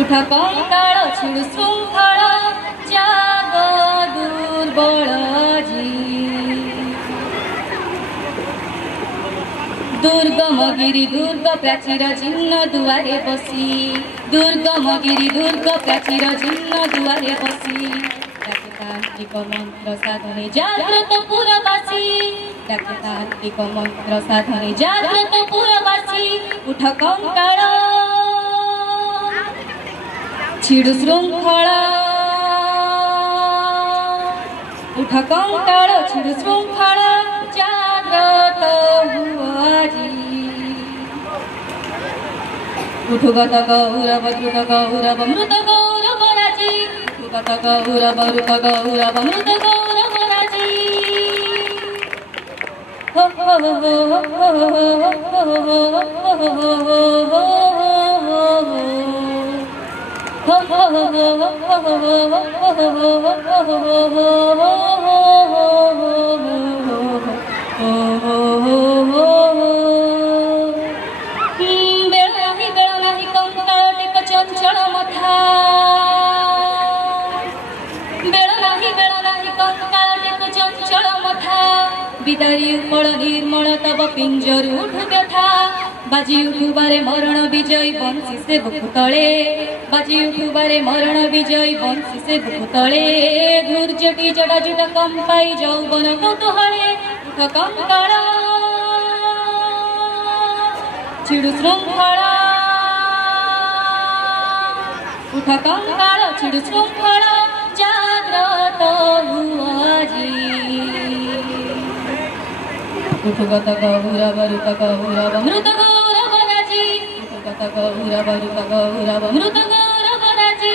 उठ कंकाळ छिड़ श्रृंखल जाग दुर्बल जी दुर्गमगिरी दुर्ग प्राचीर चिन्ह दुआरे बसी दुर्गमगिरी दुर्ग प्राचीर चिन्ह दुआरे बसी तांत्रिक मंत्र साधने जाग्रत पुरवासी तांत्रिक मंत्र साधने जाग्रत पुरवासी उठ कंकाळ छिड़ श्रृंखल उठ कंकाळ छिड़ श्रृंखल जाग्रत हुआ जी उठ गत गौरव द्रुत गौरव मृत गौरव राजी उठ गत गौरव द्रुत गौरव मृत गौरव राजी हो हो हो चंचल मथा बेल नाही कंकाल टेक चंचल मथा विदारी उपल निर्मल तब पिंजर उठ व्यथा बाजी उठुबारे मरण विजय बंशी से बुकु तले बाजी उठुबारे मरण विजय बंशी से बुकु तले धूर्जटी जड़ा जुट कंपाई यौवन कौतूहले उठ कंकाळ छिड़ श्रृंखल उठ कंकाळ छिड़ श्रृंखल जाग्रत हुआ जी उठ गत गौरव ऋत गौरव मृत गौरव राजी उठ गत गौरव ऋत गौरव मृत गौरव राजी।